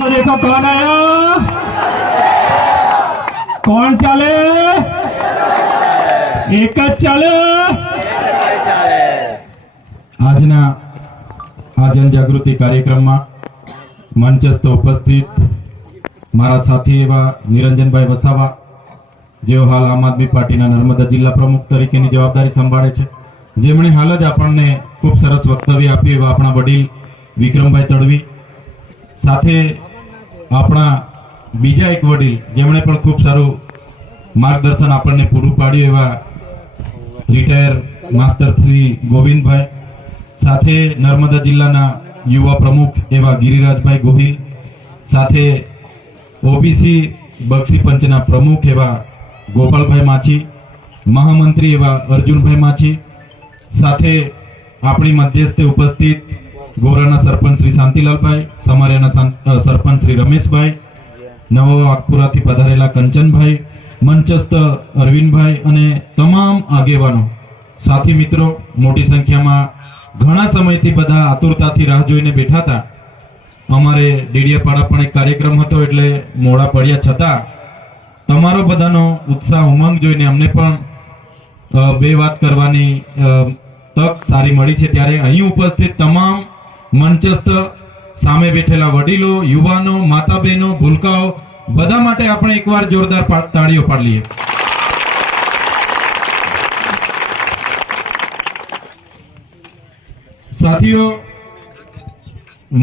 देखो कौन आया, कौन चाले, एक ज चाले। આજના આ જનજાગૃતિ કાર્યક્રમમાં મંચસ્થ ઉપસ્થિત મારા સાથી એવા નિરંજનભાઈ વસાવા, જેઓ હાલ આમ આદમી પાર્ટીના નર્મદા જિલ્લા પ્રમુખ તરીકેની જવાબદારી સંભાળે છે, જેમણે હાલ જ આપણને ખૂબ સરસ વક્તવ્ય આપ્યું એવા આપણા વડીલ વિક્રમભાઈ તડવી, સાથે આપણા બીજા એક વડીલ જેમણે પણ ખૂબ સારું માર્ગદર્શન આપણને પૂરું પાડ્યું એવા રિટાયર માસ્ટર શ્રી ગોવિંદભાઈ, સાથે નર્મદા જિલ્લાના યુવા પ્રમુખ એવા ગિરિરાજભાઈ ગોહિલ, સાથે ઓબીસી બક્ષી પંચના પ્રમુખ એવા ગોપાલભાઈ માછી, મહામંત્રી એવા અર્જુનભાઈ માછી, સાથે આપણી મધ્યસ્થે ઉપસ્થિત ગોરાના સરપંચ શ્રી શાંતિલાલભાઈ, સમારિયાના સરપંચ શ્રી રમેશભાઈ, નવો આખપુરાથી પધારેલા કંચનભાઈ, મંચસ્થ અરવિંદભાઈ અને તમામ આગેવાનો, સાથી મિત્રો, મોટી સંખ્યામાં ઘણા સમયથી બધા આતુરતાથી રાહ જોઈને બેઠા હતા. અમારે ડેડિયાપાડા પણ એક કાર્યક્રમ હતો એટલે મોડા પડ્યા, છતાં તમારો બધાનો ઉત્સાહ ઉમંગ જોઈને અમને પણ બે વાત કરવાની તક સારી મળી છે. ત્યારે અહીં ઉપસ્થિત તમામ મંચસ્થ સામે બેઠેલા વડીલો, યુવાનો, માતા બહેનો, ભૂલકાઓ બધા માટે આપણે એકવાર જોરદાર તાળીઓ પાડી લઈએ. સાથીઓ,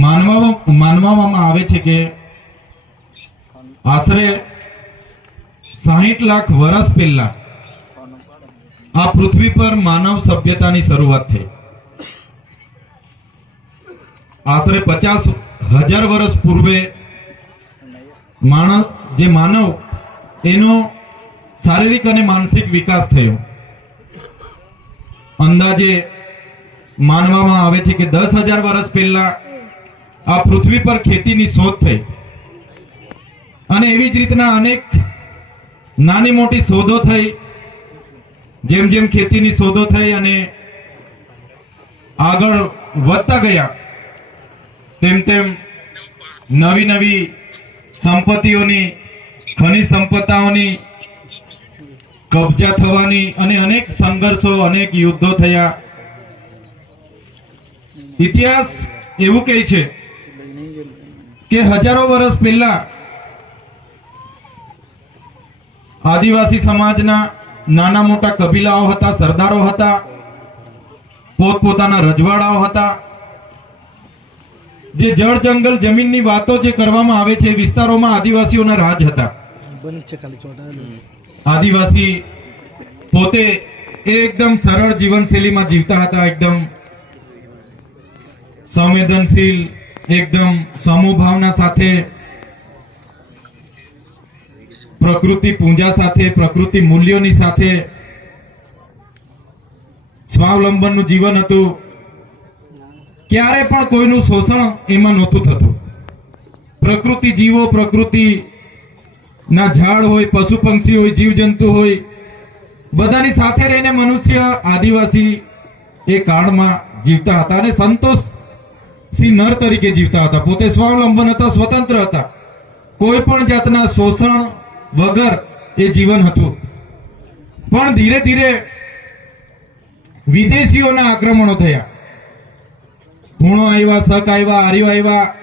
માનવામાં આવે છે કે આશરે 60 લાખ વર્ષ પહેલા આ પૃથ્વી પર માનવ સભ્યતાની શરૂઆત થઈ. આશરે 50,000 વર્ષ પૂર્વે માનવ એનો શારીરિક અને માનસિક વિકાસ થયો. અંદાજે માનવામાં આવે છે કે 10,000 વર્ષ પહેલા આ પૃથ્વી પર ખેતીની શોધ થઈ અને એવી જ રીતના અનેક નાની મોટી શોધો થઈ. જેમ જેમ ખેતીની શોધો થઈ અને આગળ વધતા ગયા તેમ તેમ નવી નવી સંપત્તિઓની, ખનિજ સંપદાઓની કબજા થવાની અને અનેક સંઘર્ષો, અનેક યુદ્ધો થયા. ઇતિહાસ એવું કહે છે કે હજારો વર્ષ પહેલા આદિવાસી સમાજના નાના મોટા કબીલાઓ હતા, સરદારો હતા, પોતપોતાના રજવાડાઓ હતા. જે જળ જંગલ જમીનની વાતો જે કરવામાં આવે છે, વિસ્તારોમાં આદિવાસીઓના રાજ હતા. આદિવાસી પોતે એકદમ સરળ જીવનશૈલીમાં જીવતા હતા, એકદમ સંવેદનશીલ, એકદમ સમૂહ ભાવના સાથે, પ્રકૃતિ પૂજા સાથે, પ્રકૃતિ મૂલ્યોની સાથે સ્વાવલંબનનું જીવન હતું. ક્યારે પણ કોઈનું શોષણ એમાં નહોતું થતું. પ્રકૃતિ જીવો, પ્રકૃતિના ઝાડ હોય, પશુ પક્ષી હોય, જીવજંતુ હોય, બધાની સાથે રહીને મનુષ્ય, આદિવાસી એ કાળમાં જીવતા હતા અને સંતોષી નર તરીકે જીવતા હતા. પોતે સ્વાવલંબન હતા, સ્વતંત્ર હતા. કોઈ પણ જાતના શોષણ વગર એ જીવન હતું. પણ ધીરે ધીરે વિદેશીઓના આક્રમણો થયા. હુણો આવ્યા, શક આવ્યા, આર્યો આવ્યા,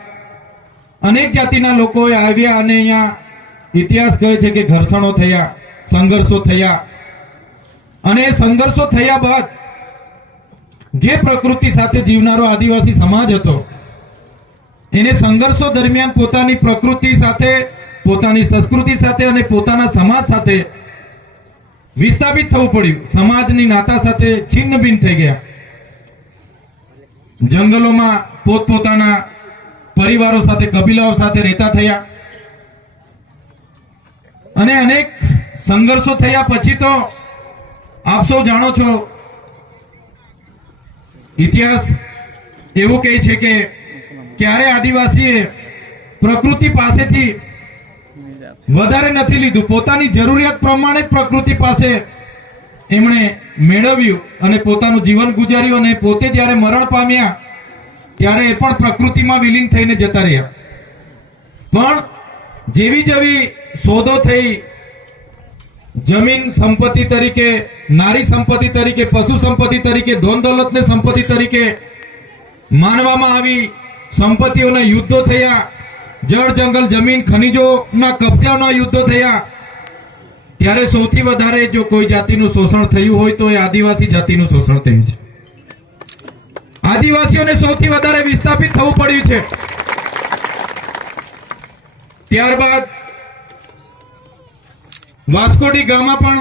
અનેક જાતિના લોકો આવ્યા અને અહીંયા ઇતિહાસ કહે છે કે ઘર્ષણો થયા, સંઘર્ષો થયા. અને એ સંઘર્ષો થયા બાદ જે પ્રકૃતિ સાથે જીવનારો આદિવાસી સમાજ હતો એને સંઘર્ષો દરમિયાન પોતાની પ્રકૃતિ સાથે, પોતાની સંસ્કૃતિ સાથે અને પોતાના સમાજ સાથે વિસ્થાપિત થવું પડ્યું. સમાજની નાતા સાથે છિન્ન ભિન્ન થઈ ગયા. જંગલોમાં પોતપોતાના પરિવારો સાથે, કબીલાઓ સાથે રહેતા થયા અને અનેક સંઘર્ષો થયા પછી તો આપ સૌ જાણો છો, ઇતિહાસ એવું કહે છે કે ક્યારે આદિવાસીએ પ્રકૃતિ પાસેથી વધારે નથી લીધું, પોતાની જરૂરિયાત પ્રમાણે જ પ્રકૃતિ પાસે એમણે મેળવ્યું અને પોતાનું જીવન ગુજાર્યું. અને પોતે જ્યારે મરણ પામ્યા ત્યારે એ પણ પ્રકૃતિમાં વિલીન થઈને જતા રહ્યા. પણ જેવી જેવી શોધો થઈ, જમીન સંપત્તિ તરીકે, નારી સંપત્તિ તરીકે, પશુ સંપત્તિ તરીકે, ધન દોલતને સંપત્તિ તરીકે માનવામાં આવી, સંપત્તિઓના યુદ્ધો થયા, જળ જંગલ જમીન ખનિજોના કબજાના યુદ્ધો થયા, ત્યારે સૌથી વધારે જો કોઈ જાતિનું શોષણ થયું હોય તો એ આદિવાસી જાતિનું શોષણ થયું છે. આદિવાસીઓને સૌથી વધારે વિસ્થાપિત થવું પડ્યું છે. ત્યારબાદ વાસ્કો ડી ગામા પણ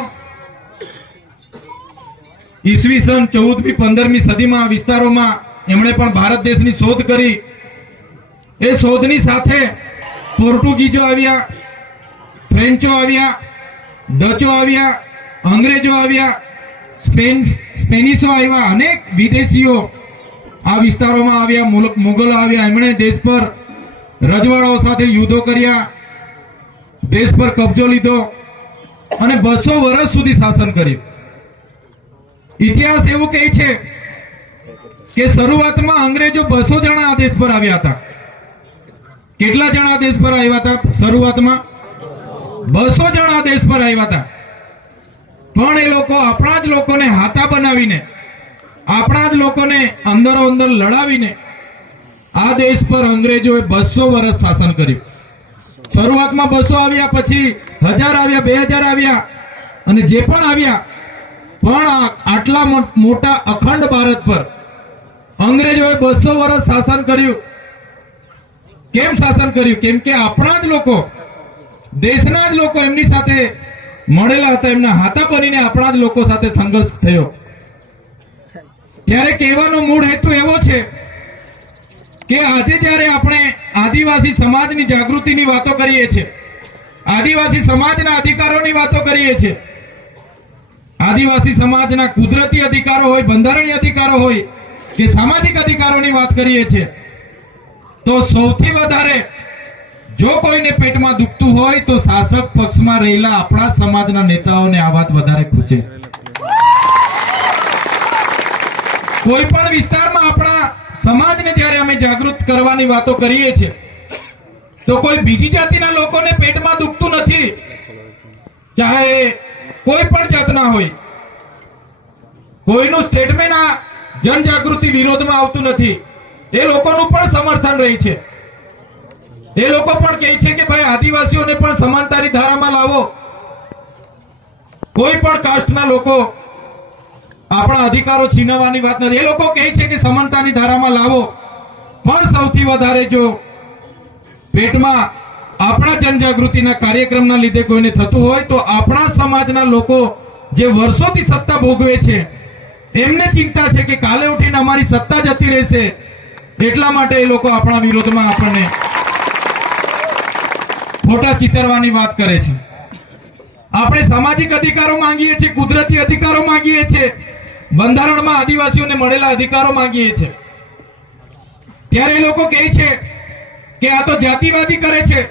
ઈસવીસન 14મી 15મી સદીમાં વિસ્તારોમાં એમણે પણ ભારત દેશની શોધ કરી. એ શોધની સાથે પોર્ટુગીઝો આવ્યા, ફ્રેન્ચો આવ્યા, ડચો આવ્યા, અંગ્રેજો આવ્યા, સ્પેનિશો આવ્યા, અનેક વિદેશીઓ આ વિસ્તારોમાં આવ્યા, મુગલો આવ્યા. એમણે દેશ પર રજવાડાઓ સાથે યુદ્ધો કર્યા, દેશ પર કબજો લીધો અને 200 વર્ષ સુધી શાસન કર્યું. ઇતિહાસ એવું કહે છે કે શરૂઆતમાં અંગ્રેજો 200 જણા આ દેશ પર આવ્યા હતા. કેટલા જણા દેશ પર આવ્યા હતા? શરૂઆતમાં 200 જણા દેશ પર આવ્યા હતા. પણ એ લોકો આપણા જ લોકોને હાથા બનાવીને, આપણા જ લોકોને અંદરો અંદર લડાવીને આ દેશ પર અંગ્રેજોએ 200 વર્ષ શાસન કર્યું. શરૂઆતમાં 200 આવ્યા, પછી 1000 આવ્યા, 2000 આવ્યા, અને જે પણ આવ્યા, પણ આટલા મોટા અખંડ ભારત પર અંગ્રેજોએ 200 વર્ષ શાસન કર્યું. કેમ શાસન કર્યું? કેમ કે આપણા જ લોકો, દેશના જ લોકો એમની સાથે મળેલા હતા, એમના હાથા બનીને આપણા જ લોકો સાથે સંઘર્ષ થયો. ત્યારે કહેવાનો મૂળ હેતુ એવો છે કે આજે જ્યારે આપણે આદિવાસી સમાજની જાગૃતિની વાતો કરીએ છીએ, આદિવાસી સમાજના અધિકારોની વાતો કરીએ છીએ, આદિવાસી સમાજના કુદરતી અધિકારો હોય, બંધારણીય અધિકારો હોય કે સામાજિક અધિકારોની વાત કરીએ છીએ, તો સૌથી વધારે જો કોઈને પેટમાં દુખતું હોય તો શાસક પક્ષમાં રહેલા આપણા સમાજના નેતાઓને આ વાત વધારે ખૂચે. કોઈ પણ વિસ્તારમાં આપણા સમાજને જ્યારે અમે જાગૃત કરવાની વાતો કરીએ છીએ તો કોઈ બીજી જાતિના લોકોને પેટમાં દુખતું નથી, ચાહે કોઈ પણ જાતના હોય. કોઈનું સ્ટેટમેન્ટ આ જનજાગૃતિ વિરોધમાં આવતું નથી. એ લોકોનું પણ સમર્થન રહે છે. એ લોકો પણ કહે છે કે ભાઈ આદિવાસીઓને પણ સમાનતાની ધારામાં લાવો. કોઈ પણ કાસ્ટના લોકો આપણા અધિકારો છીનવવાની વાત નથી. એ લોકો કહે છે કે સમાનતાની ધારામાં લાવો. પણ સૌથી વધારે જો પેટમાં આપણા જનજાગૃતિના કાર્યક્રમના લીધે કોઈને થતું હોય તો આપણા સમાજના લોકો જે વર્ષોથી સત્તા ભોગવે છે એમને ચિંતા છે કે કાલે ઉઠીને અમારી સત્તા જતી રહેશે, એટલા માટે એ લોકો આપણા વિરોધમાં આપણને ખોટા ચિતરવાની વાત કરે છે. આપણે સામાજિક અધિકારો માંગીએ છીએ, કુદરતી અધિકારો માંગીએ છીએ, બંધારણમાં આદિવાસીઓને મળેલા અધિકારો માંગીએ છીએ. ત્યારે એ લોકો કહે છે કે આ તો જાતિવાદી કરે છે,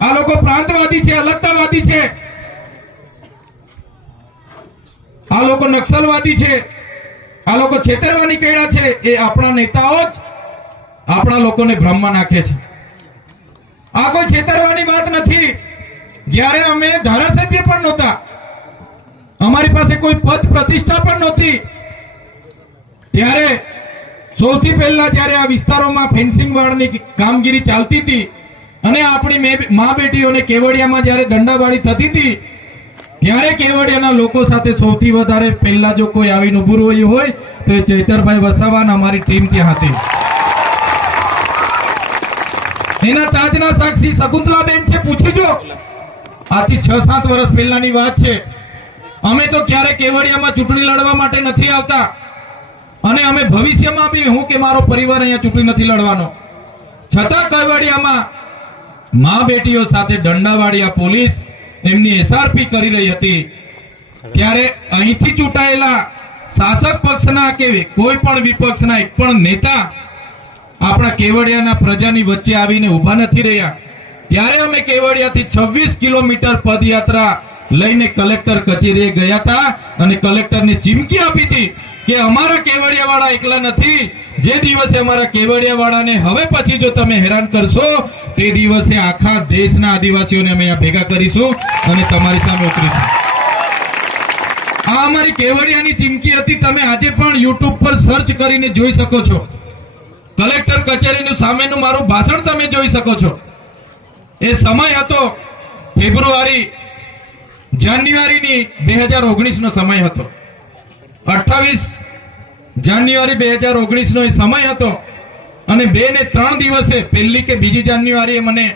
આ લોકો પ્રાંતવાદી છે, અલગતાવાદી છે, આ લોકો નક્સલવાદી છે, આ લોકો છેતરવાની કૈડા છે. એ આપણા નેતાઓ જ આપણા લોકોને ભ્રમમાં નાખે છે. આ કોઈ છેતરવાની વાત નથી. જ્યારે અમે ધારાસભ્ય પણ નહોતા, અમારી પાસે કોઈ પદ પ્રતિષ્ઠા પણ નહોતી, ત્યારે સૌથી પહેલા જ્યારે આ વિસ્તારોમાં ફેન્સિંગ વાળની કામગીરી ચાલતી હતી અને આપણી મા બેટીઓને કેવડિયામાં જ્યારે દંડાવાળી થતી હતી, ત્યારે કેવડિયાના લોકો સાથે સૌથી વધારે પહેલા જો કોઈ આવીને ઉભું રહ્યું હોય તો એ ચૈતરભાઈ વસાવાના અમારી ટીમ ત્યાં હતી. એના તાજના સાક્ષી શકુંતલાબેન છે, પૂછીજો. આથી 6-7 વર્ષ પહેલાની વાત છે. અમે તો ક્યારે કેવડિયામાં ચૂંટણી લડવા માટે નથી આવતા અને અમે ભવિષ્યમાં બી, હું કે મારો પરિવાર અહીંયા ચૂંટણી નથી લડવાનો. છતાં કેવડિયામાં મા બેટીઓ સાથે દંડાવાળી આ પોલીસ એમની એસઆરપી કરી રહી હતી. ત્યારે અહીંથી ચૂંટાયેલા શાસક પક્ષના કે કોઈ પણ વિપક્ષના એક પણ નેતા આપણા કેવડિયાના પ્રજાની વચ્ચે આવીને ઉભા નથી રહ્યા. ત્યારે અમે કેવડિયાથી 26 કિલોમીટર પદયાત્રા લઈને કલેક્ટર કચેરીએ ગયા હતા અને કલેક્ટરને ચીમકી આપી હતી કે અમારા કેવડિયાવાળા એકલા નથી. જે દિવસે અમારા કેવડિયાવાળાને હવે પછી જો તમે હેરાન કરશો તે દિવસે આખા દેશના આદિવાસીઓને અમે અહીંયા ભેગા કરીશું અને તમારી સામે ઉતરીશું. આ અમારી કેવડિયાની ચીમકી હતી. તમે આજે પણ યુટ્યુબ પર સર્ચ કરીને જોઈ શકો છો. કલેક્ટર કચેરીનું સામેનું મારું ભાષણ તમે જોઈ શકો છો. એ સમય હતો જાન્યુઆરીની 2019 નો સમય હતો. 28 જાન્યુઆરી 2019 નો એ સમય હતો અને 2 ને 3 દિવસે 1લી કે 2જી જાન્યુઆરીએ મને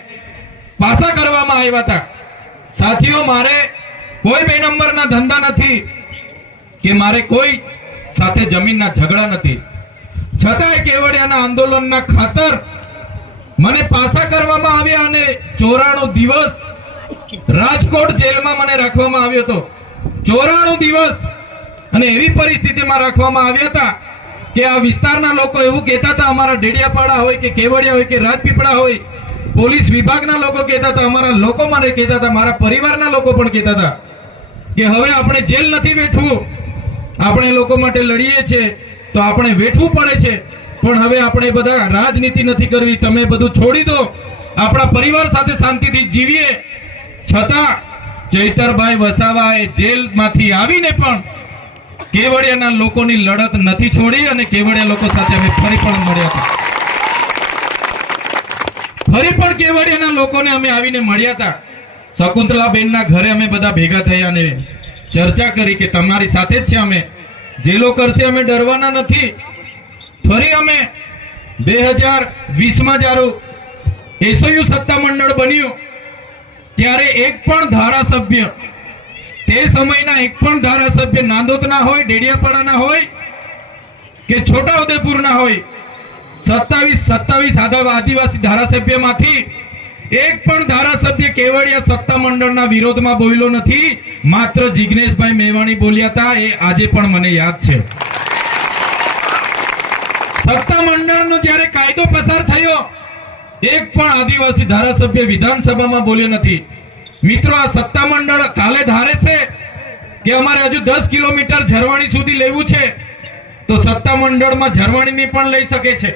પાછા કરવામાં આવ્યા હતા. સાથીઓ, મારે કોઈ 2 નંબરના ધંધા નથી કે મારે કોઈ સાથે જમીનના ઝઘડા નથી. છતાંય કેવડિયાના આંદોલનના ખાતર મને પાછા કરવામાં આવ્યા અને 94 દિવસ રાજકોટ જેલમાં મને રાખવામાં આવ્યો હતો. 94 દિવસ અને એવી પરિસ્થિતિમાં રાખવામાં આવ્યા હતા કે આ વિસ્તારના લોકો એવું કહેતા હતા, અમારા ડેડિયાપાડા હોય કે કેવડિયા હોય કે રાજપીપળા હોય, પોલીસ વિભાગના લોકો કહેતા હતા, અમારા લોકો મને કહેતા હતા, મારા પરિવારના લોકો પણ કહેતા હતા કે હવે આપણે જેલ નથી બેઠવું, આપણે લોકો માટે લડીએ છીએ તો આપણે વેઠવું પડે છે, પણ હવે આપણે બધા રાજનીતિ નથી કરવી, તમે બધું છોડી દો, આપણા પરિવાર સાથે શાંતિથી જીવીએ. છતાં ચૈતરભાઈ વસાવાએ જેલમાંથી આવીને પણ કેવડિયાના લોકોની લડત નથી છોડી અને કેવડિયા લોકો સાથે અમે ફરી પણ મળ્યા હતા. ફરી પણ કેવડિયાના લોકોને અમે આવીને મળ્યા હતા. શકુંતલાબેનના ઘરે અમે બધા ભેગા થયા અને ચર્ચા કરી કે તમારી સાથે જ છે, અમે જેલો કરશે અમે ડરવાના નથી. ફરી અમે 2020માં જ્યારે એસઓયુ સત્તામંડળ બન્યું ત્યારે એક પણ ધારાસભ્ય, તે સમયના એક પણ ધારાસભ્ય નાંદોદના હોય, ડેડિયાપાડાના હોય કે છોટાઉદેપુરના હોય, 27 આદિવાસી ધારાસભ્યમાંથી એક પણ ધારાસભ્ય કેવડિયા સત્તામંડળના વિરોધમાં બોલ્યો નથી. માત્ર જિગ્નેશભાઈ મેવાણી બોલ્યા હતા. એ આજે પણ મને યાદ છે. સત્તામંડળનો જ્યારે કાયદો પસાર થયો, એક પણ આદિવાસી ધારાસભ્ય વિધાનસભામાં બોલ્યો નથી. મિત્રો, આ સત્તામંડળ કાલે ધારે છે કે અમારે હજુ 10 કિલોમીટર ઝરવાણી સુધી લેવું છે તો સત્તામંડળમાં ઝરવાણીની પણ લઈ શકે છે.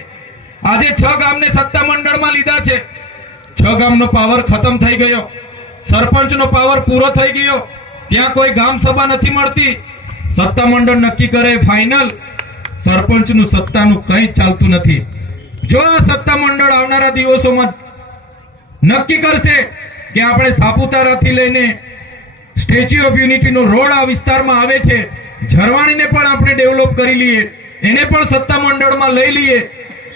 આજે 6 ગામને સત્તામંડળમાં લીધા છે. 6 ગામનો પાવર ખતમ થઈ ગયો, સરપંચનો પાવર પૂરો થઈ ગયો, ત્યાં કોઈ ગામ સભા નથી મળતી. સત્તામંડળ નક્કી કરે ફાઇનલ, સરપંચનું સત્તાનું કંઈ ચાલતું નથી. જો આ સત્તામંડળ આવનારા દિવસોમાં નક્કી કરશે કે આપણે સાપુતારાથી લઈને સ્ટેચ્યુ ઓફ યુનિટીનો રોડ આ વિસ્તારમાં આવે છે, ઝરવાણીને પણ આપણે ડેવલપ કરી લઈએ, એને પણ સત્તામંડળમાં લઈ લઈએ,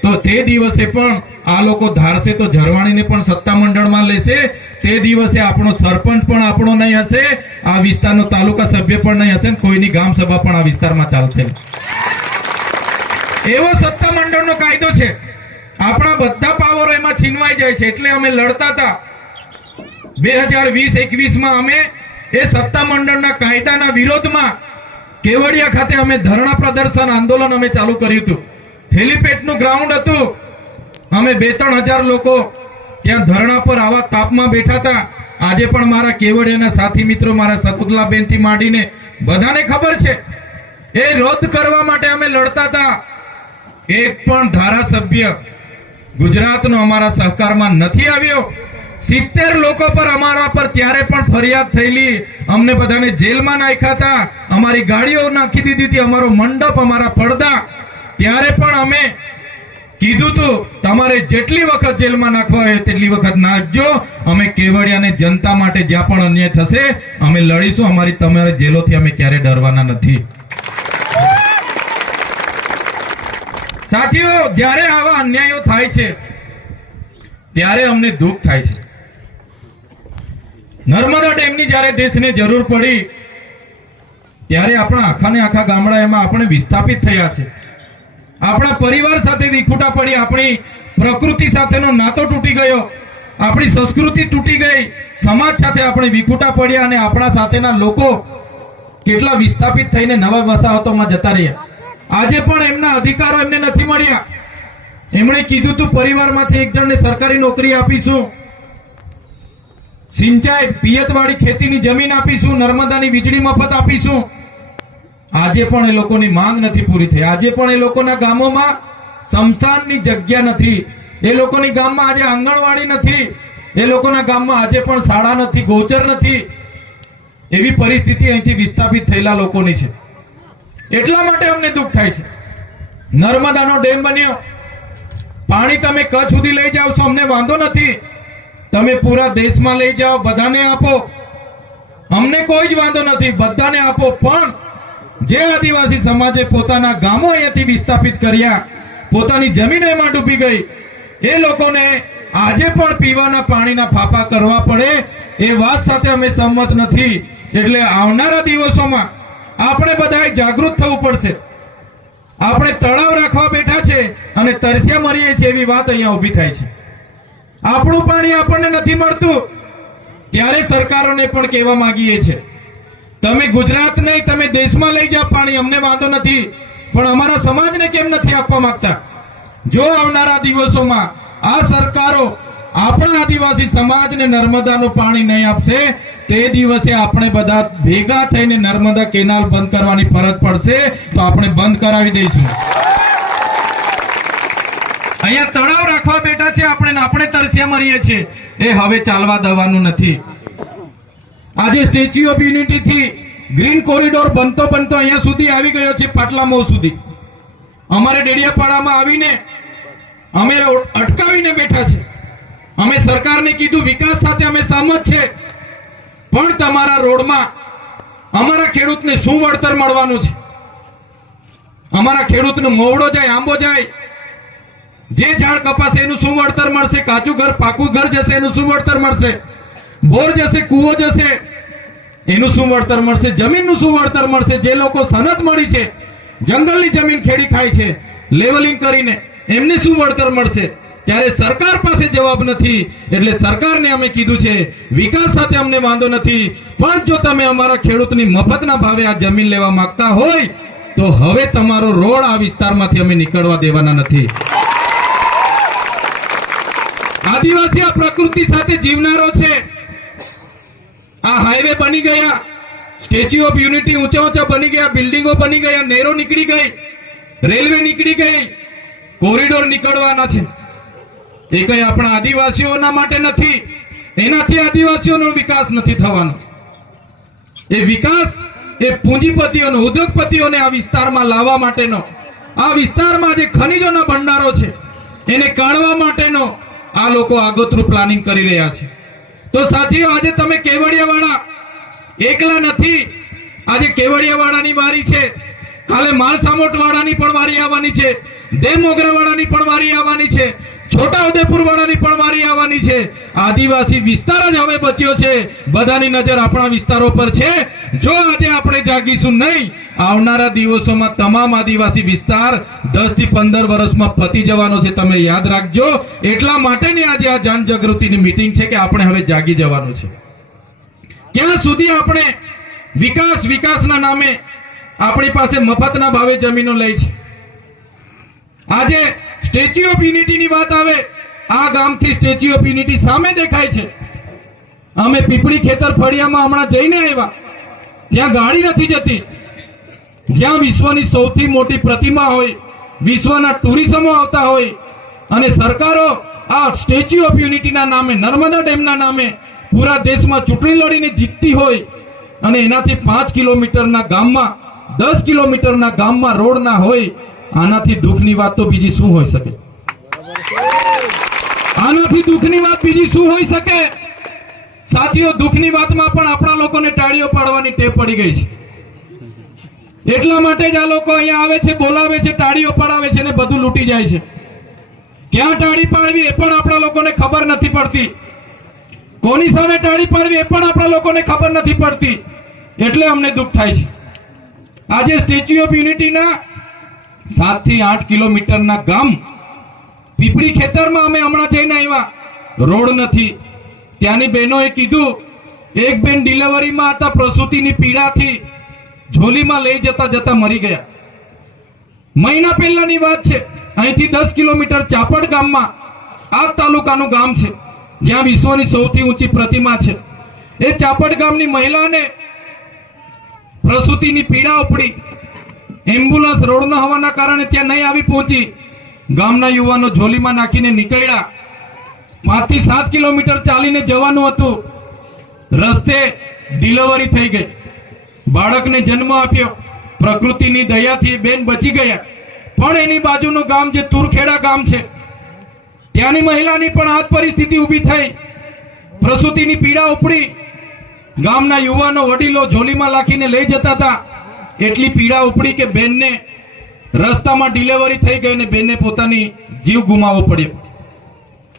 તો તે દિવસે પણ આ લોકો ધારશે તો ઝરવાણીને પણ સત્તામંડળમાં લેશે. તે દિવસે આપણો સરપંચ પણ આપણો નહીં હશે, આ વિસ્તારનો તાલુકા સભ્ય પણ નહીં હશે, કોઈની ગામ સભા પણ આ વિસ્તારમાં ચાલશે. એવો સત્તામંડળનો કાયદો છે. આપણા બધા પાવરો એમાં છીનવાઈ જાય છે. એટલે અમે લડતા હતા. 2020-21માં અમે એ સત્તામંડળના કાયદાના વિરોધમાં કેવડિયા ખાતે અમે ધરણા પ્રદર્શન આંદોલન અમે ચાલુ કર્યું હતું. હેલિપેડનું ગ્રાઉન્ડ હતું. અમે 2-3 હજાર લોકો ત્યાં ધરણા પર આવા તાપમાં બેઠા હતા. આજે પણ મારા કેવડિયાના સાથી મિત્રો, મારા શકુંતલાબેનથી માંડીને બધાને ખબર છે, એ રદ કરવા માટે અમે લડતા હતા. એક પણ ધારાસભ્ય ગુજરાતનો અમારા સહકારમાં નથી આવ્યો. 70 લોકો પર અમારા પર ત્યારે પણ ફરિયાદ થયેલી, અમને બધાને જેલમાં નાખ્યા હતા, અમારી ગાડીઓ નાખી દીધી હતી, અમારો મંડપ, અમારા પડદા. ત્યારે પણ અમે કીધું હતું તમારે જેટલી વખત જેલમાં નાખવા હોય તેટલી વખત નાખજો, અમે કેવડિયાને જનતા માટે જ્યાં પણ અન્યાય થશે અમે લડીશું, અમારી તમારી જેલોથી અમે ક્યારે ડરવાના નથી. સાથીઓ, જ્યારે આવા અન્યાયો થાય છે ત્યારે અમને દુઃખ થાય છે. નર્મદા ડેમની જ્યારે દેશને જરૂર પડી ત્યારે આપણા આખાને આખા ગામડા એમાં આપણે વિસ્થાપિત થયા છે. આપણા પરિવાર સાથે વિખૂટા પડી, આપણી પ્રકૃતિ સાથેનો નાતો તૂટી ગયો, આપણી સંસ્કૃતિ તૂટી ગઈ, સમાજ સાથે આપણે વિખૂટા પડ્યા અને આપણા સાથેના લોકો કેટલા વિસ્થાપિત થઈને નવા વસાહતોમાં જતા રહ્યા. આજે પણ એમના અધિકારો એમને નથી મળ્યા. એમણે કીધું તું પરિવારમાંથી એક જણને સરકારી નોકરી આપીશું, સિંચાઈ પિયતવાળી ખેતીની જમીન આપીશું, નર્મદાની વીજળી મફત આપીશું. આજે પણ એ લોકોની માંગ નથી પૂરી થઈ. આજે પણ એ લોકોના ગામોમાં સ્મશાનની જગ્યા નથી. એ લોકોની ગામમાં આજે આંગણવાડી નથી. એ લોકોના ગામમાં આજે પણ શાળા નથી, ગોચર નથી. એવી પરિસ્થિતિ અહીંથી વિસ્થાપિત થયેલા લોકોની છે. એટલા માટે અમને દુઃખ થાય છે. નર્મદાનો ડેમ બન્યો, પાણી તમે કચ્છ સુધી લઈ જાઓ છો, અમને વાંધો નથી. તમે પૂરા દેશમાં લઈ જાઓ, બધાને આપો, અમને કોઈ જ વાંધો નથી, બધાને આપો. પણ જે આદિવાસી સમાજે પોતાના ગામો અહીંયાથી વિસ્થાપિત કર્યા, પોતાની જમીન એમાં ડૂબી ગઈ, એ લોકોને આજે પણ પીવાના પાણીના ફાફા કરવા પડે એ વાત સાથે અમે સંમત નથી. એટલે આવનારા દિવસોમાં આપણે બધાએ જાગૃત થવું પડશે. આપણે તળાવ રાખવા બેઠા છે અને તરસ્યા મરીએ છીએ એવી વાત અહીંયા ઊભી થાય છે. આપણું પાણી આપણને નથી મળતું, ત્યારે સરકારોને પણ કહેવા માંગીએ છીએ, તમે ગુજરાત નહીં, તમે દેશમાં લઈ જાઓ પાણી, અમને વાંધો નથી, પણ અમારા સમાજને કેમ નથી આપવા માંગતા? જો આવનારા દિવસોમાં આ સરકારો આપણા આદિવાસી સમાજને નર્મદાનું પાણી નહીં આપશે, તે દિવસે આપણે બધા ભેગા થઈને નર્મદા કેનાલ બંધ કરવાની ફરજ પડશે. તો આપણે બંધ કરાવી દઈશું. અહીંયા તળાવ રાખવા બેઠા છે આપણે તરસ્યા મરીએ છીએ, એ હવે ચાલવા દેવાનું નથી. આજે સ્ટેચ્યુ ઓફ યુનિટી થી ગ્રીન કોરિડોર બનતો અહીંયા સુધી આવી ગયો છે, પાટલા મોહ સુધી. અમારે ડેડિયાપાડામાં આવીને અમે અટકાવીને બેઠા છે. અમે સરકારને કીધું વિકાસ સાથે અમે સહમત છે, પણ તમારા રોડમાં અમારા ખેડૂતને શું વળતર મળવાનું છે? અમારા ખેડૂતનો મોવડો જાય, આંબો જાય, જે ઝાડ કપાશે એનું શું વળતર મળશે? કાચું ઘર પાકું ઘર જશે એનું શું વળતર મળશે? બોર જશે, કૂવો જશે એનું શું વળતર મળશે? જમીનનું શું વળતર મળશે? જે લોકો સનદ મળી છે, જંગલની જમીન ખેડી ખાય છે લેવલિંગ કરીને, એમને શું વળતર મળશે? ત્યારે સરકાર પાસે જવાબ નથી. એટલે સરકારને અમે કીધું છે વિકાસ સાથે અમને વાંધો નથી, પણ જો તમે અમારા ખેડૂતની મફતના ભાવે આ જમીન લેવા માંગતા હોય તો હવે તમારો રોડ આ વિસ્તારમાંથી અમે નીકળવા દેવાના નથી. આદિવાસી આ પ્રકૃતિ સાથે જીવનારો છે. આ હાઈવે બની ગયા, સ્ટેચ્યુ ઓફ યુનિટી ઊંચા ઊંચા બની ગયા, બિલ્ડિંગો બની ગયા, નહેરો નીકળી ગઈ, રેલવે નીકળી ગઈ, કોરિડોર નીકળવાના છે. એ કઈ આપણા આદિવાસીઓના માટે નથી. એનાથી આદિવાસીઓનો વિકાસ નથી થવાનો. એ વિકાસ એ પૂંજીપતિઓનો, ઉદ્યોગપતિઓને આ વિસ્તારમાં લાવવા માટેનો, આ વિસ્તારમાં જે ખનીજોના ભંડારો છે એને કાઢવા માટેનો આ લોકો આગોતરું પ્લાનિંગ કરી રહ્યા છે. તો સાથીઓ, આજે તમે કેવડિયાવાળા એકલા નથી. આજે કેવડિયાવાળાની વારી છે, કાલે માલસામોટ વાળાની પણ વારી આવવાની છે, દેવ મોગરા વાળાની પણ વારી આવવાની છે, છોટાઉદેપુર વાળાની પણ વારી આવવાની છે. આદિવાસી વિસ્તાર જ હવે બચ્યો છે. બધાની નજર આપણા વિસ્તારો પર છે. જો આજે આપણે જાગીશું નહીં, આવનારા દિવસોમાં તમામ આદિવાસી વિસ્તાર 10 થી 15 વર્ષમાં પતી જવાનો છે. તમે યાદ રાખજો. એટલા માટેની આજે આ જનજાગૃતિની મીટિંગ છે કે આપણે હવે જાગી જવાનું છે. ક્યાં સુધી આપણે વિકાસના નામે આપણી પાસે મફતના ભાવે જમીનો લઈ છે? આજે સ્ટેચ્યુ ઓફ યુનિટીની વાત આવે, આ ગામથી સ્ટેચ્યુ ઓફ યુનિટી સામે દેખાય છે. અમે પીપળી ખેતર ફળિયામાં હમણાં જઈને આવ્યા, ત્યાં ગાડી નથી જતી. જ્યાં વિશ્વની સૌથી મોટી પ્રતિમા હોય, વિશ્વના ટુરિઝમો આવતા હોય, અને સરકારો આ સ્ટેચ્યુ ઓફ યુનિટીના નામે, નર્મદા ડેમના નામે પૂરા દેશમાં ચૂંટણી લડીને જીતતી હોય, અને એનાથી 5 કિલોમીટરના ગામમાં, 10 કિલોમીટરના ગામમાં રોડ ના હોય, આનાથી દુઃખની વાત તો બીજી શું હોઈ શકે? આનાથી દુઃખની વાત બીજી શું હોઈ શકે? સાથીઓ, દુઃખની વાતમાં પણ આપણા લોકોને ટાળીઓ પાડવાની ટેવ પડી ગઈ છે. એટલા માટે જ આ લોકો અહીંયા આવે છે, બોલાવે છે, ટાળીઓ પડાવે છે અને બધું લૂંટી જાય છે. ક્યાં ટાળી પાડવી એ પણ આપણા લોકોને ખબર નથી પડતી. કોની સામે ટાળી પાડવી એ પણ આપણા લોકોને ખબર નથી પડતી. એટલે અમને દુઃખ થાય છે. આજે સ્ટેચ્યુ ઓફ યુનિટીના 7 થી 8 કિલોમીટરના ગામ પીપળી ખેતરમાં અમે હમણાં જઈને આવ્યા, રોડ નથી. ત્યાંની બહેનોએ કીધું, એક બેન ડિલિવરીમાં હતા, પ્રસૂતિની પીડાથી ઝોલીમાં લઈ જતા મરી ગયા. મહિના પહેલાની વાત છે. અહીંથી 10 કિલોમીટર ચાપડ ગામમાં, આ તાલુકાનું ગામ છે, જ્યાં વિશ્વની સૌથી ઊંચી પ્રતિમા છે. એ ચાપડ ગામની મહિલાને પ્રસૂતિની પીડા ઉપડી, એમ્બ્યુલન્સ રોડ ન હોવાના કારણે ત્યાં નહીં આવી પહોંચી. ગામના યુવાનો ઝોલીમાં નાખીને નીકળ્યા. 5 થી 7 કિલોમીટર ચાલીને જવાનું હતું. રસ્તે ડિલિવરી થઈ ગઈ. બાળકને જન્મ આપ્યો. પ્રકૃતિની દયાથી બેન બચી ગયા. પણ એની બાજુનું ગામ જે તુરખેડા ગામ છે, ત્યાંની મહિલાની પણ આ જ પરિસ્થિતિ ઊભી થઈ. પ્રસૂતિની પીડા ઉપડી. ગામના યુવાનો વડીલો ઝોલીમાં લાખીને લઈ જતા હતા. એટલી પીડા ઉપડી કે બેનને રસ્તામાં ડિલિવરી થઈ ગઈ અને બેનને પોતાની જીવ ગુમાવવો પડ્યો.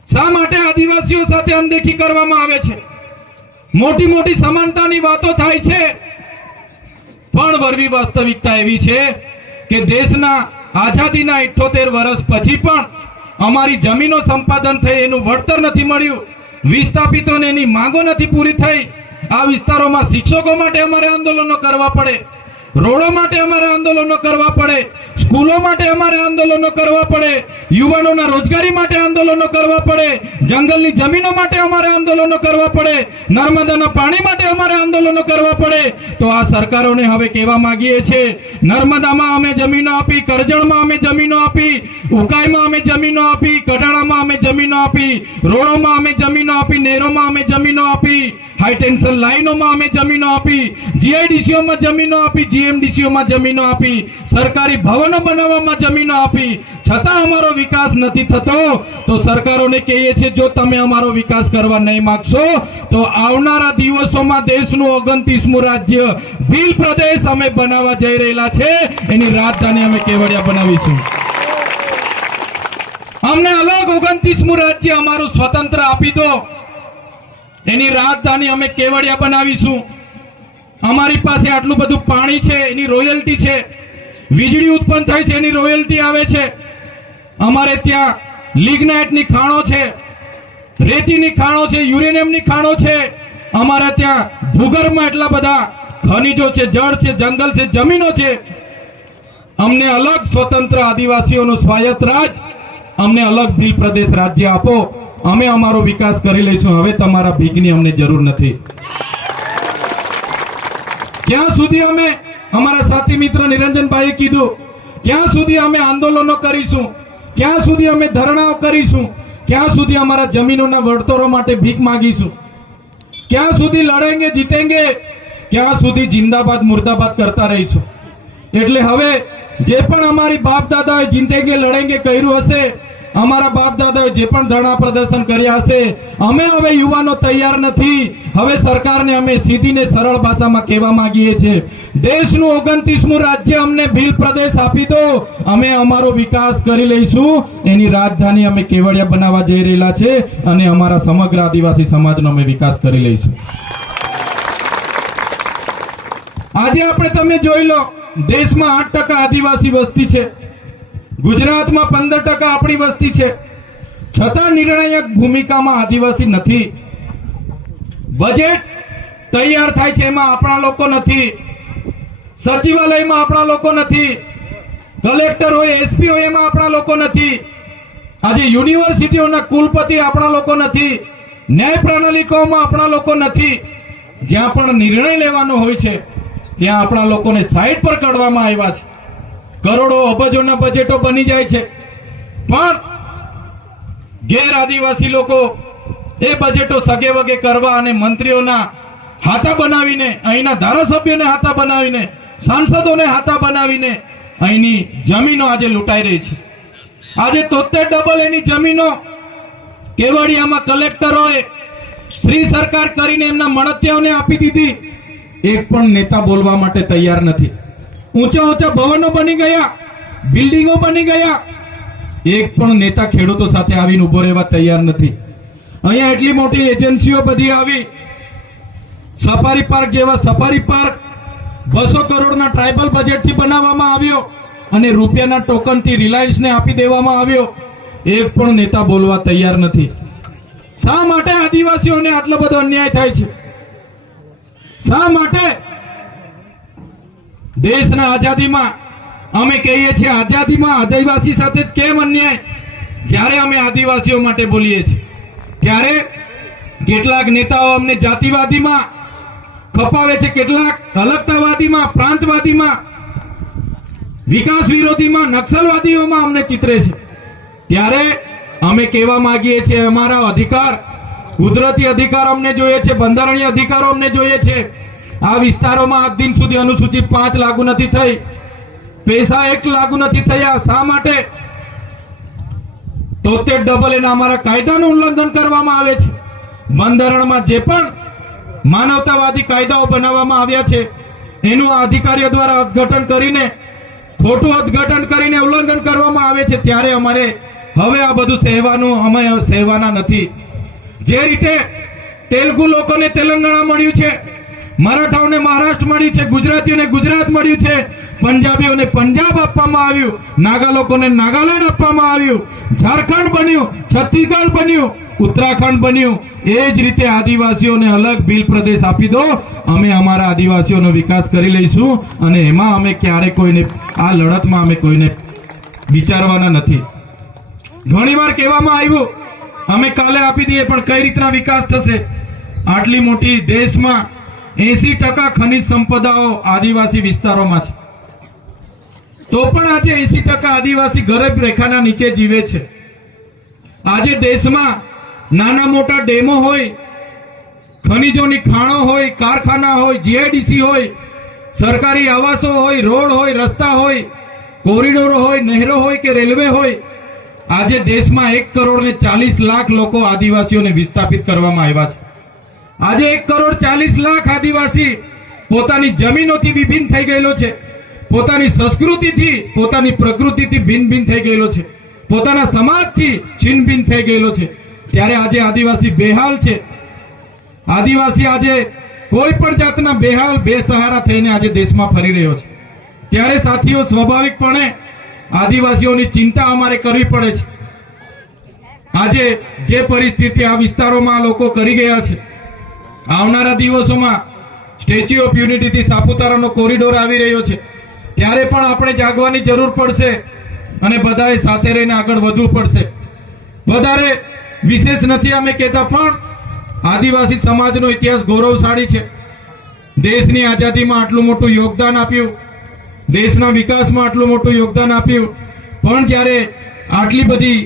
શા માટે આદિવાસીઓ સાથે અનદેખી કરવામાં આવે છે? મોટી મોટી સમાનતાની વાતો થાય છે, પણ વરવી વાસ્તવિકતા એવી છે કે દેશના આઝાદીના 78 વર્ષ પછી પણ અમારી જમીનો સંપાદન થઈ, એનું વળતર નથી મળ્યું. વિસ્થાપિતોને એની માંગો નથી પૂરી થઈ. આ વિસ્તારોમાં શિક્ષકો માટે અમારે આંદોલનો કરવા પડે, રોડો માટે અમારે આંદોલનો કરવા પડે, સ્કૂલો માટે અમારે આંદોલનો કરવા પડે, યુવાનોના રોજગારી માટે આંદોલનો કરવા પડે, જંગલની જમીનો માટે અમારે આંદોલનો કરવા પડે, નર્મદાના પાણી માટે અમારે આંદોલનો કરવા પડે. તો આ સરકારોને હવે કહેવા માંગીએ છીએ, નર્મદામાં અમે જમીનો આપી, કરજણમાં અમે જમીનો આપી, ઉકાઈમાં અમે જમીનો આપી, કઢાણામાં અમે જમીનો આપી, રોડોમાં અમે જમીનો આપી, નહેરોમાં અમે જમીનો આપી, હાઈ ટેન્શન લાઈનોમાં અમે જમીનો આપી, જીઆઈડીસીઓમાં જમીનો આપી, જીએમડીસીઓમાં જમીનો આપી, સરકારી ભવનો બનાવવામાં જમીનો આપી, છતાં અમારો વિકાસ નથી થતો. તો સરકારોને કહીએ છીએ, જો તમે અમારો વિકાસ કરવા નહીં માંગશો તો આવનારા દિવસોમાં દેશનું 29મું રાજ્ય ભીલ પ્રદેશ અમે બનાવવા જઈ રહેલા છે. એની રાજધાની અમે કેવડિયા બનાવીશું. અમને અલગ 29મું રાજ્ય અમારું સ્વતંત્ર આપી દો. એની રાજધાની અમે કેવડિયા બનાવીશું. અમારી પાસે આટલું બધું પાણી છે, એની રોયલ્ટી છે. વીજળી ઉત્પન્ન થાય છે, એની રોયલ્ટી આવે છે. અમારે ત્યાં લિગ્નાઇટની ખાણો છે, રેતીની ખાણો છે, યુરેનિયમની ખાણો છે. અમારે ત્યાં ભૂગર્ભમાં એટલા બધા ખનિજો છે, જળ છે, જંગલ છે, જમીનો છે. અમને અલગ સ્વતંત્ર આદિવાસીઓનું સ્વાયત્ત રાજ, અમને અલગ ભીલ પ્રદેશ રાજ્ય આપો. અમે અમારો વિકાસ કરી લઈશું. હવે તમારા ભીખની અમને જરૂર નથી. ક્યાં સુધી અમે, અમારા સાથી મિત્ર નિરંજનભાઈએ કીધું, ક્યાં સુધી અમે આંદોલનો કરીશું? ક્યાં સુધી અમે ધરણાઓ કરીશું? ક્યાં સુધી અમારા જમીનોના વળતરો માટે ભીખ માંગીશું? ક્યાં સુધી લડેંગે જીતેંગે? ક્યાં સુધી જિંદાબાદ મુર્દાબાદ કરતા રહીશું? એટલે હવે જે પણ અમારી બાપ દાદાએ જિંદગી લડેંગે કહ્યું હશે, અમારા બાપ દાદાએ જે પણ ધરણા પ્રદર્શન કર્યા હશે, અમે હવે યુવાનો તૈયાર નથી. હવે સરકારને અમે સીધી ને સરળ ભાષામાં કહેવા માંગીએ છીએ, દેશનું 29મું રાજ્ય અમને ભીલ પ્રદેશ આપી દો. અમે અમારો વિકાસ કરી લઈશું. એની રાજધાની અમે કેવડિયા બનાવવા જઈ રહેલા છે અને અમારા સમગ્ર આદિવાસી સમાજનો અમે વિકાસ કરી લઈશું. આજે આપણે તમે જોઈ લો, દેશમાં 8% આદિવાસી વસ્તી છે, ગુજરાતમાં 15% આપણી વસ્તી છે, છતાં નિર્ણાયક ભૂમિકામાં આદિવાસી નથી. બજેટ તૈયાર થાય છે, એમાં આપણા લોકો નથી. સચિવાલયમાં આપણા લોકો નથી. કલેક્ટર હોય, એસપી હોય, એમાં આપણા લોકો નથી. આજે યુનિવર્સિટીઓના કુલપતિ આપણા લોકો નથી. ન્યાય પ્રણાલિકાઓમાં આપણા લોકો નથી. જ્યાં પણ નિર્ણય લેવાનો હોય છે ત્યાં આપણા લોકોને સાઈડ પર કાઢવામાં આવ્યા છે. કરોડો અબજોના બજેટો બની જાય છે, પણ ગેર આદિવાસી લોકો એ બજેટો સગે વગે કરવા અને મંત્રીઓના હાથા બનાવીને, અહીંના ધારાસભ્યોને હાથા બનાવીને, સાંસદોને હાથા બનાવીને અહીંની જમીનો આજે લૂંટાઈ રહી છે. આજે 73 એની જમીનો કેવડિયામાં કલેક્ટરોએ શ્રી સરકાર કરીને એમના મળતિયાઓને આપી દીધી. એક પણ નેતા બોલવા માટે તૈયાર નથી. ઊંચા ઊંચા ભવનો બની ગયા, બિલ્ડિંગો બની ગયા. એક પણ નેતા ખેડૂતો સાથે આવીને ઉભો રહેવા તૈયાર નથી. અહીંયા એટલી મોટી એજન્સીઓ બધી આવી. સફારી પાર્ક જેવા સફારી પાર્ક 200 કરોડના ટ્રાઇબલ બજેટથી બનાવવામાં આવ્યો અને રૂપિયાના ટોકનથી રિલાયન્સને આપી દેવામાં આવ્યો. એક પણ નેતા બોલવા તૈયાર નથી. શા માટે આદિવાસીઓને આટલો બધો અન્યાય થાય છે? શા માટે? દેશના આઝાદીમાં અમે કહીએ છીએ, આઝાદીમાં આદિવાસી સાથે જ કેમ અન્યાય? જ્યારે અમે આદિવાસીઓ માટે બોલીએ છીએ ત્યારે કેટલાક નેતાઓ અમને જાતિવાદીમાં ખપાવે છે, કેટલાક અલગતાવાદીમાં, પ્રાંતવાદીમાં. વિકાસ વિરોધીમાં નક્સલવાદીઓમાં અમને ચિતરે છે, ત્યારે અમે કહેવા માંગીએ છીએ અમારા અધિકાર, કુદરતી અધિકાર અમને જોઈએ છે, બંધારણીય અધિકારો અમને જોઈએ છે. આ વિસ્તારોમાં આજ દિન સુધી અનુસૂચિત 5 લાગુ નથી થઈ, પૈસા એક્ટ લાગુ નથી થયા. શા માટે? 73 એના અમારા કાયદાનું ઉલ્લંઘન કરવામાં આવે છે. બંધારણમાં જે પણ માનવતાવાદી કાયદાઓ બનાવવામાં આવ્યા છે એનું આ અધિકારીઓ દ્વારા અર્થઘટન કરીને, ખોટું અર્થઘટન કરીને ઉલ્લંઘન કરવામાં આવે છે. ત્યારે અમારે હવે આ બધું સહેવાનું, અમે સહેવાના નથી. જે રીતે તેલુગુ લોકોને તેલંગાણા મળ્યું છે, મરાઠાઓને મહારાષ્ટ્ર મળ્યું છે, ગુજરાતીઓને ગુજરાત મળ્યું છે, પંજાબીઓને પંજાબ આપવામાં આવ્યું, નાગા લોકોને નાગાલેન્ડ આપવામાં આવ્યું, ઝારખંડ બન્યું, છત્તીસગઢ બન્યું, ઉત્તરાખંડ બન્યું. એ જ રીતે આદિવાસીઓને અલગ ભીલ પ્રદેશ આપી દો, અમે અમારા આદિવાસીઓનો વિકાસ કરી લઈશું. અને એમાં અમે ક્યારે કોઈને, આ લડતમાં અમે કોઈને વિચારવાના નથી. ઘણીવાર કહેવામાં આવ્યું અમે કાલે આપી દઈએ, પણ કઈ રીતના વિકાસ થશે? આટલી મોટી દેશમાં 80% ખનિજ સંપદાઓ આદિવાસી વિસ્તારોમાં છે, તો પણ આજે 80% આદિવાસી ગરીબ રેખાના નીચે જીવે છે. આજે દેશમાં નાના મોટા ડેમો હોય, ખનિજોની ખાણો હોય, કારખાના હોય, જીઆઈડીસી હોય, સરકારી આવાસો હોય, રોડ હોય, રસ્તા હોય, કોરિડોરો હોય, નહેરો હોય કે રેલવે હોય. આજે દેશમાં 1,40,00,000 લોકો આદિવાસીઓને વિસ્થાપિત કરવામાં આવ્યા છે. આજે 1,40,00,000 આદિવાસી પોતાની જમીનોથી વિભિન્ન થઈ ગયેલો છે, પોતાની સંસ્કૃતિથી, પોતાની પ્રકૃતિથી ભિન્ન ભિન્ન થઈ ગયેલો છે, પોતાના સમાજથી છિન્ન ભિન્ન થઈ ગયેલો છે. ત્યારે આજે આદિવાસી બેહાલ છે. આદિવાસી આજે કોઈ પણ જાતના બેહાલ, બેસહારા થઈને આજે દેશમાં ફરી રહ્યો છે. ત્યારે સાથીઓ, સ્વાભાવિકપણે આદિવાસીઓની ચિંતા અમારે કરવી પડે છે. આજે જે પરિસ્થિતિ આ વિસ્તારોમાં લોકો કરી ગયા છે, આવનારા દિવસોમાં સ્ટેચ્યુ ઓફ યુનિટીથી સાપુતારાનો કોરિડોર આવી રહ્યો છે, ત્યારે પણ આપણે જાગવાની જરૂર પડશે અને બધાએ સાથે રહીને આગળ વધવું પડશે. વધારે વિશેષ નથી અમે કહેતા, પણ આદિવાસી સમાજનો ઇતિહાસ ગૌરવશાળી છે. દેશની આઝાદીમાં આટલું મોટું યોગદાન આપ્યું, દેશના વિકાસમાં આટલું મોટું યોગદાન આપ્યું, પણ જ્યારે આટલી બધી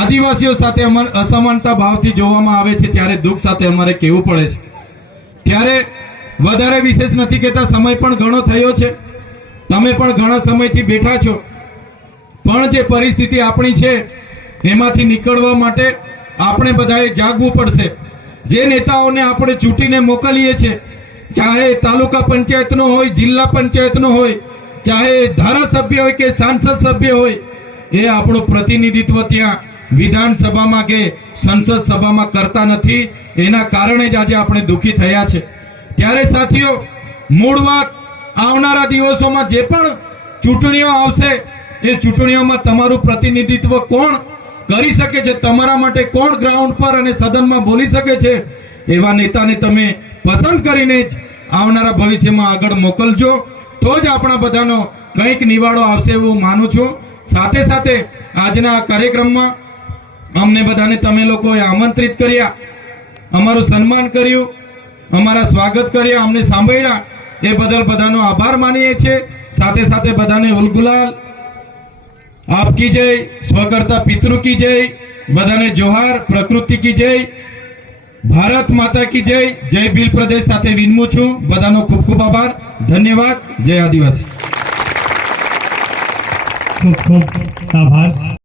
આદિવાસીઓ સાથે અસમાનતા ભાવથી જોવામાં આવે છે, ત્યારે દુઃખ સાથે અમારે કહેવું પડે છે. ત્યારે વધારે વિશેષ નથી કહેતા, સમય પણ ઘણો થયો છે, તમે પણ ઘણા સમયથી બેઠા છો, પણ જે પરિસ્થિતિ આપણી છે એમાંથી નીકળવા માટે આપણે બધાએ જાગવું પડશે. જે નેતાઓને આપણે ચૂંટીને મોકલીએ છીએ, ચાહે તાલુકા પંચાયતનો હોય, જિલ્લા પંચાયતનો હોય, ચાહે ધારાસભ્ય હોય કે સાંસદ સભ્ય હોય, એ આપણું પ્રતિનિધિત્વ ત્યાં વિધાનસભામાં કે સંસદ સભામાં કરતા નથી. એના કારણે જ આજે આપણે દુઃખી થયા છે. ત્યારે સાથીઓ, મૂળ વાત, આવનારા દિવસોમાં જે પણ ચૂંટણીઓ આવશે, એ ચૂંટણીઓમાં તમારું પ્રતિનિધિત્વ કોણ કરી શકે છે, તમારા માટે કોણ ગ્રાઉન્ડ પર અને સદનમાં બોલી શકે છે, એવા નેતાને તમે પસંદ કરીને જ આવનારા ભવિષ્યમાં આગળ મોકલજો. તો જ આપણા બધાનો કંઈક નિવાડો આવશે એવું માનું છું. સાથે સાથે આજના આ કાર્યક્રમમાં અમને બધાને તમે લોકોએ આમંત્રિત કર્યા, અમારું સન્માન કર્યું, અમારા સ્વાગત કર્યા, અમને સાંભળ્યા, એ બદલ બધાનો આભાર માનીએ છીએ. સાથે સાથે બધાને ઉલગુલાલ, આપ કી જય, સ્વકર્તા પિતૃ કી જય, બધાને જોહાર, પ્રકૃતિ કી જય, ભારત માતા કી જય. જય ભીલ પ્રદેશ સાથે વિનમું છું. બધાનો ખૂબ ખૂબ આભાર, ધન્યવાદ. જય આદિવાસી. ખૂબ ખૂબ આભાર.